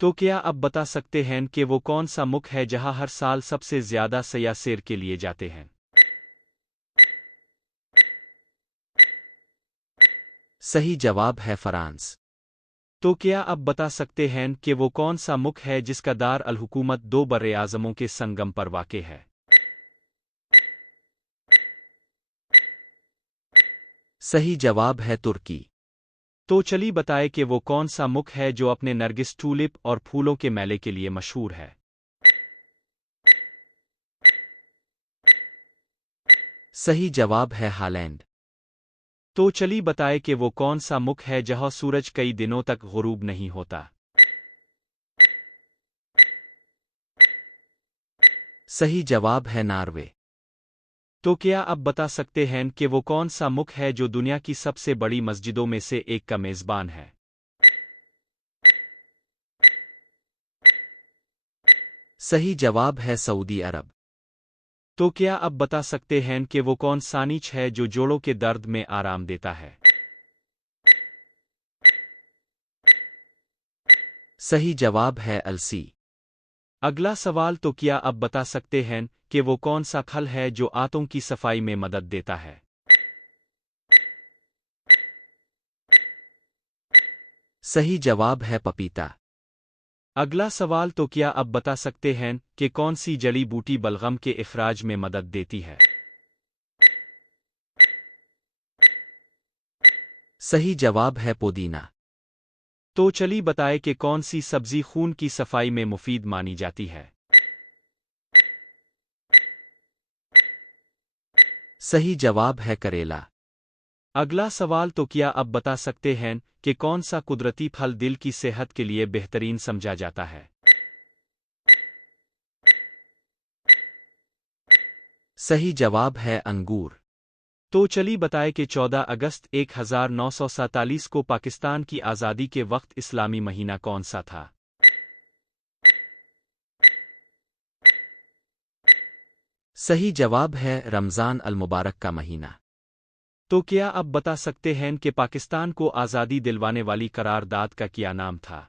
तो क्या आप बता सकते हैं कि वो कौन सा मुल्क है जहां हर साल सबसे ज्यादा सयाह सैर के लिए जाते हैं? सही जवाब है फ्रांस। तो क्या आप बता सकते हैं कि वो कौन सा मुल्क है जिसका दार अल हुकूमत दो बर्रे-आज़मों के संगम पर वाक़े है? सही जवाब है तुर्की। तो चलिए बताए कि वो कौन सा मुल्क है जो अपने नरगिस टूलिप और फूलों के मेले के लिए मशहूर है? सही जवाब है हालैंड। तो चलिए बताए कि वो कौन सा मुल्क है जहां सूरज कई दिनों तक गुरूब नहीं होता? सही जवाब है नॉर्वे। तो क्या आप बता सकते हैं कि वो कौन सा मुल्क है जो दुनिया की सबसे बड़ी मस्जिदों में से एक का मेज़बान है? सही जवाब है सऊदी अरब। तो क्या आप बता सकते हैं कि वो कौन सानिच है जो जोड़ों के दर्द में आराम देता है? सही जवाब है अलसी। अगला सवाल तो क्या आप बता सकते हैं कि वो कौन सा खल है जो आंतों की सफाई में मदद देता है? सही जवाब है पपीता। अगला सवाल तो क्या आप बता सकते हैं कि कौन सी जड़ी बूटी बलगम के इखराज में मदद देती है? सही जवाब है पुदीना। तो चलिए बताए कि कौन सी सब्जी खून की सफाई में मुफीद मानी जाती है? सही जवाब है करेला। अगला सवाल तो क्या आप बता सकते हैं कि कौन सा कुदरती फल दिल की सेहत के लिए बेहतरीन समझा जाता है? सही जवाब है अंगूर। तो चलिए बताए कि 14 अगस्त 1947 को पाकिस्तान की आज़ादी के वक्त इस्लामी महीना कौन सा था? सही जवाब है रमज़ान अल मुबारक का महीना। तो क्या आप बता सकते हैं कि पाकिस्तान को आज़ादी दिलवाने वाली करारदाद का क्या नाम था?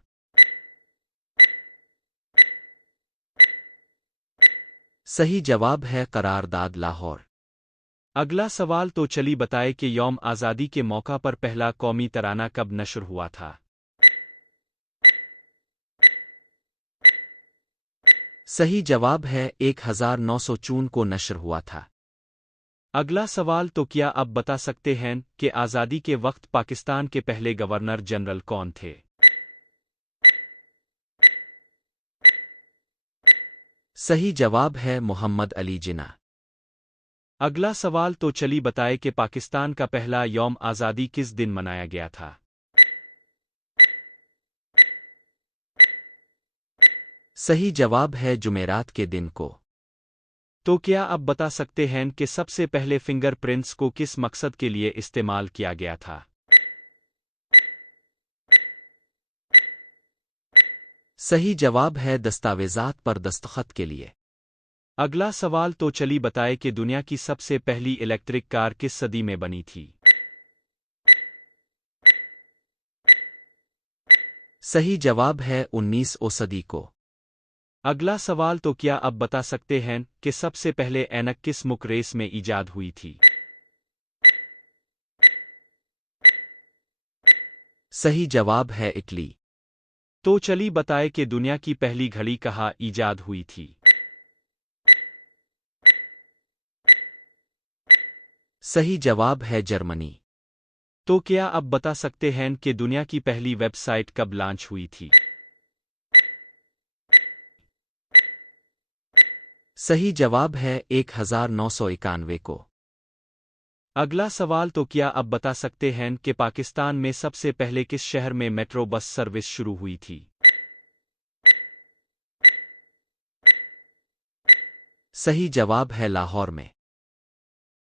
सही जवाब है करारदाद लाहौर। अगला सवाल तो चलिए बताए कि यौम आज़ादी के मौका पर पहला कौमी तराना कब नश्र हुआ था? सही जवाब है 1954 को नश्र हुआ था। अगला सवाल तो क्या आप बता सकते हैं कि आज़ादी के वक्त पाकिस्तान के पहले गवर्नर जनरल कौन थे? सही जवाब है मोहम्मद अली जिन्ना। अगला सवाल तो चलिए बताए कि पाकिस्तान का पहला यौम आज़ादी किस दिन मनाया गया था? सही जवाब है जुमेरात के दिन को। तो क्या आप बता सकते हैं कि सबसे पहले फिंगरप्रिंट्स को किस मकसद के लिए इस्तेमाल किया गया था? सही जवाब है दस्तावेज़ात पर दस्तखत के लिए। अगला सवाल तो चलिए बताए कि दुनिया की सबसे पहली इलेक्ट्रिक कार किस सदी में बनी थी? सही जवाब है 19वीं सदी को। अगला सवाल तो क्या आप बता सकते हैं कि सबसे पहले ऐनक किस मुल्क रेस में ईजाद हुई थी? सही जवाब है इटली। तो चलिए बताए कि दुनिया की पहली घड़ी कहाँ ईजाद हुई थी? सही जवाब है जर्मनी। तो क्या आप बता सकते हैं कि दुनिया की पहली वेबसाइट कब लॉन्च हुई थी? सही जवाब है 1991 को। अगला सवाल तो क्या आप बता सकते हैं कि पाकिस्तान में सबसे पहले किस शहर में मेट्रो बस सर्विस शुरू हुई थी? सही जवाब है लाहौर में।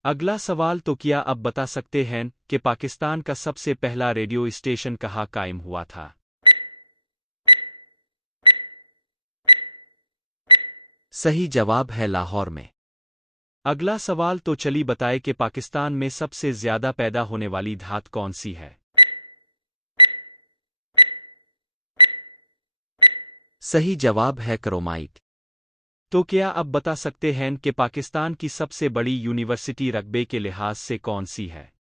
अगला सवाल तो क्या आप बता सकते हैं कि पाकिस्तान का सबसे पहला रेडियो स्टेशन कहाँ कायम हुआ था? सही जवाब है लाहौर में। अगला सवाल तो चलिए बताए कि पाकिस्तान में सबसे ज्यादा पैदा होने वाली धात कौन सी है? सही जवाब है क्रोमाइट। तो क्या आप बता सकते हैं कि पाकिस्तान की सबसे बड़ी यूनिवर्सिटी रकबे के लिहाज से कौन सी है?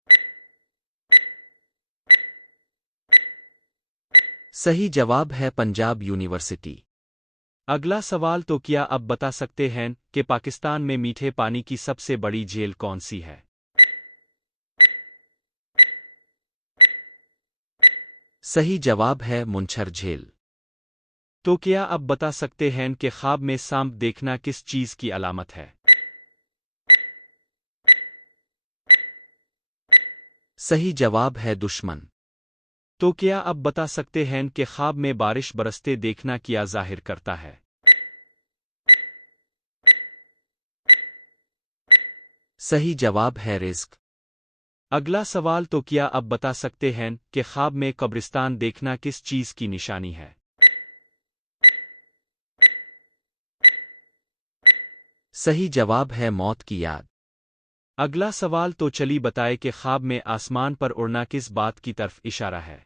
सही जवाब है पंजाब यूनिवर्सिटी। अगला सवाल, तो क्या आप बता सकते हैं कि पाकिस्तान में मीठे पानी की सबसे बड़ी झील कौन सी है? सही जवाब है मुंछर झील। तो क्या आप बता सकते हैं कि ख्वाब में सांप देखना किस चीज की अलामत है? सही जवाब है दुश्मन। तो क्या आप बता सकते हैं कि ख्वाब में बारिश बरसते देखना क्या जाहिर करता है? सही जवाब है रिज़्क। अगला सवाल, तो क्या आप बता सकते हैं कि ख्वाब में कब्रिस्तान देखना किस चीज की निशानी है? सही जवाब है मौत की याद। अगला सवाल, तो चली बताए कि ख्वाब में आसमान पर उड़ना किस बात की तरफ इशारा है?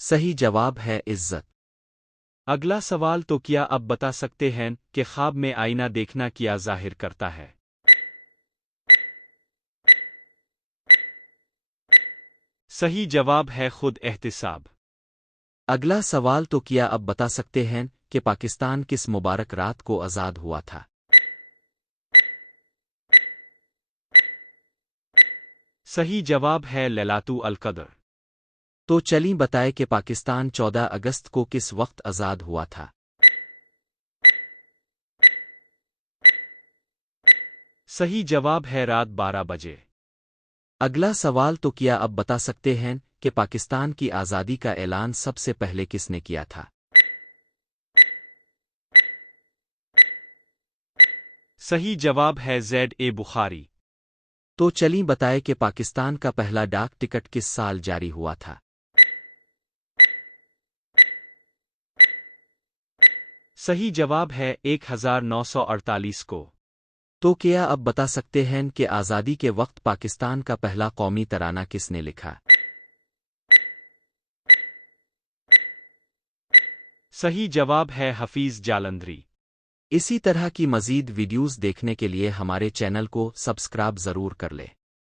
सही जवाब है इज्जत। अगला सवाल, तो क्या आप बता सकते हैं कि ख्वाब में आईना देखना क्या जाहिर करता है? सही जवाब है खुद एहतिसाब। अगला सवाल, तो क्या आप बता सकते हैं कि पाकिस्तान किस मुबारक रात को आज़ाद हुआ था? सही जवाब है लैलातु अल क़द्र। तो चलिए बताए कि पाकिस्तान 14 अगस्त को किस वक्त आज़ाद हुआ था? सही जवाब है रात 12 बजे। अगला सवाल, तो क्या आप बता सकते हैं कि पाकिस्तान की आज़ादी का ऐलान सबसे पहले किसने किया था? सही जवाब है ज़ैद बुखारी। तो चलिए बताए कि पाकिस्तान का पहला डाक टिकट किस साल जारी हुआ था? सही जवाब है 1948 को। तो क्या आप बता सकते हैं कि आज़ादी के वक्त पाकिस्तान का पहला कौमी तराना किसने लिखा? सही जवाब है हफीज़ जालंधरी। इसी तरह की मज़ीद वीडियोज़ देखने के लिए हमारे चैनल को सब्सक्राइब ज़रूर कर लें।